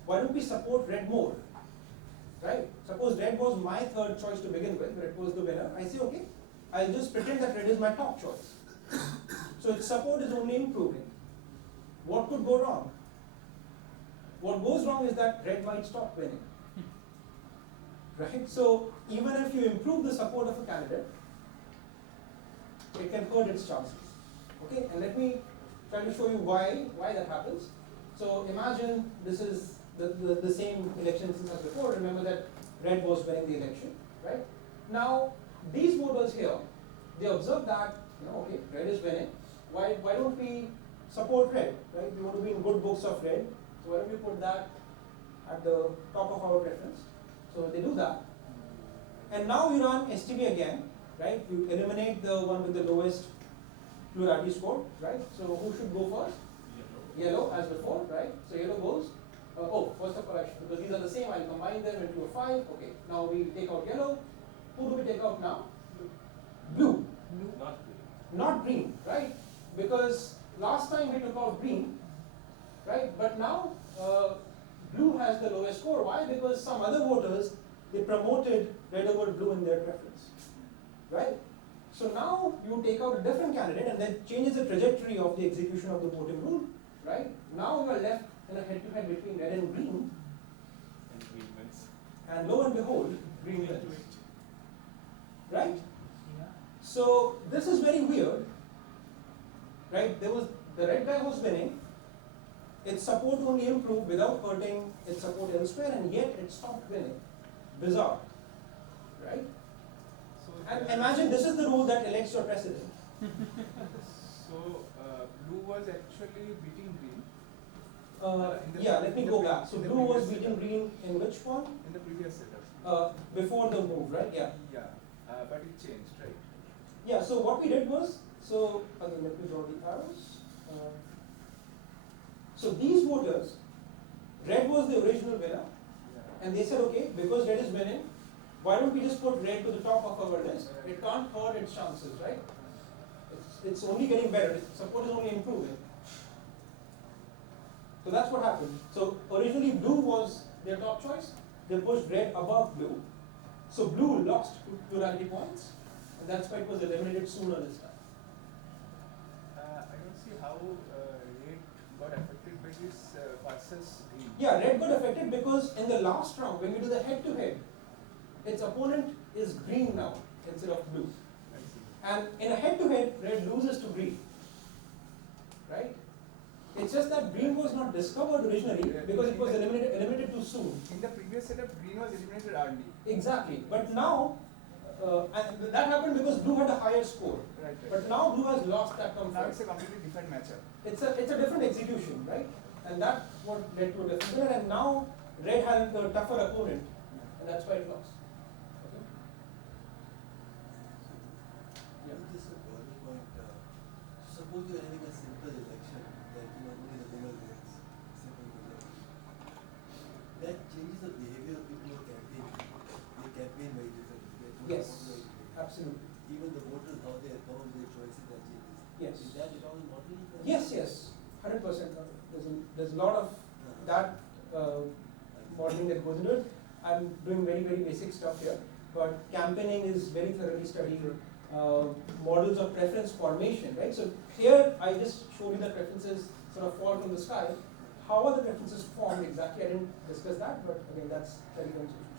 why don't we support red more? Right? Suppose red was my third choice to begin with, red was the winner. I say, okay, I'll just pretend that red is my top choice. So its support is only improving. What could go wrong? What goes wrong is that red might stop winning. right? So even if you improve the support of a candidate, it can hurt its chances. Okay, and let me try to show you why that happens. So imagine this is the same election instance as before. Remember that red was winning the election, right? Now these voters here, they observe that, okay, red is winning. Why don't we support red, right? We want to be in good books of red. So why don't we put that at the top of our preference? So they do that. And now you run STB again, right? You eliminate the one with the lowest plurality score, right? So who should go first? Yellow, as before, right? So yellow goes, first of all, because these are the same, I'll combine them into a 5. Okay, now we take out yellow. Who do we take out now? Blue. Not green. Not green, right? Because last time we took out green, right? But now blue has the lowest score. Why? Because some other voters, they promoted red over blue in their preference, right? So now you take out a different candidate and that changes the trajectory of the execution of the voting rule, right? Now you are left in a head-to-head between red and green, And green wins. and lo and behold, green wins, right? Yeah. So this is very weird, right? The red guy was winning, its support only improved without hurting its support elsewhere, and yet it stopped winning. Bizarre, right? So And imagine this is the rule that elects your president. So blue was actually beating green Yeah, let me go back. So in the blue was previous beating green in which one? in the previous setup. Before the move, right? Yeah. Yeah, but it changed, right? Yeah, so what we did was, so again, let me draw the arrows. So these voters, red was the original winner, Yeah. and they said, okay, because red is winning, why don't we just put red to the top of our list? It can't hurt its chances, right? It's only getting better, its support is only improving. So that's what happened. So originally blue was their top choice, they pushed red above blue. So blue lost plurality points, and that's why it was eliminated sooner this time. I don't see how red got affected by this versus green. Yeah, red got affected because in the last round, when we do the head-to-head, its opponent is green now instead of blue. I see. And in a head-to-head, red loses to green, right? It's just that green was not discovered originally because it was eliminated too soon. In the previous setup, green was eliminated early. Exactly. But now, and that happened because blue had a higher score. Right. But now blue has lost that now comfort. it's a completely different matchup. It's a different execution, right? And that's what led to a different winner. And now red had a tougher opponent, and that's why it lost. Okay. Yeah. Just a burning point. Suppose you're having a simple election that only the winner wins. Simple election. That changes the behavior of people who are campaigning. They campaign very differently. They vote Yes, very differently. absolutely. Even the voters, how they account their choices, that changes. Yes. Is that at all modeling? Yes, 100%. There's a lot of that modeling that goes into it. I'm doing very, very basic stuff here, but campaigning is very thoroughly studied. Models of preference formation, right? So here I just showed you the preferences sort of fall from the sky. How are the preferences formed exactly? I didn't discuss that, but again, that's very conceptual.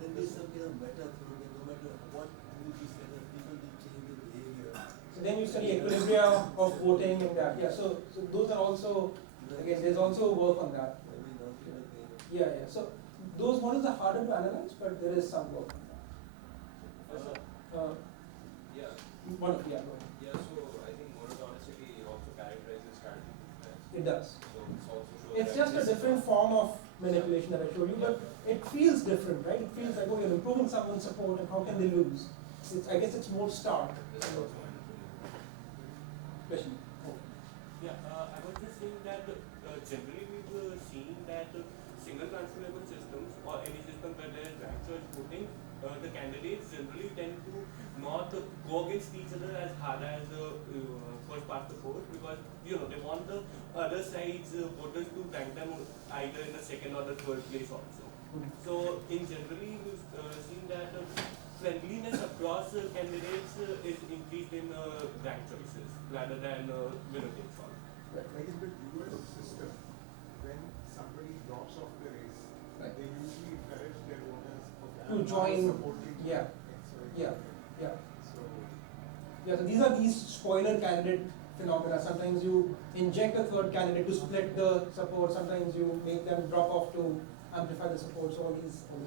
Then there's some kind of meta through that no matter what rules you set up, people will change their behavior. So then you study equilibria of voting and that. Yeah, so those are also, again, there's also work on that. Every non-people behavior. Yeah. So those models are harder to analyze, but there is some work on that. Yeah, Wonderful, yeah, go ahead. yeah. So I think monotonicity also characterizes strategy defense. It does. So it's also shows It's that just a this- different form of manipulation that I showed you, but it feels different, right? It feels like, oh, you're improving someone's support, and how can they lose? I guess it's more stark. This is also wonderful. Question. Yeah, I was just saying that generally we've seen that single transferable systems or any system where there is rank choice voting, the candidates generally tend to not go against each other as hard as first past the post, because they want the other side's voters to rank them either in the second or the third place also. So in generally we've seen that friendliness across candidates is increased in rank choices rather than winner takes all. Like in the US system, when somebody drops off the race, Right. they usually encourage their voters for To join. supporting Yeah, XY. yeah, yeah. So Yeah, so these are these spoiler candidate phenomena. Sometimes you inject a third candidate to split the support. Sometimes you make them drop off to amplify the support. So all these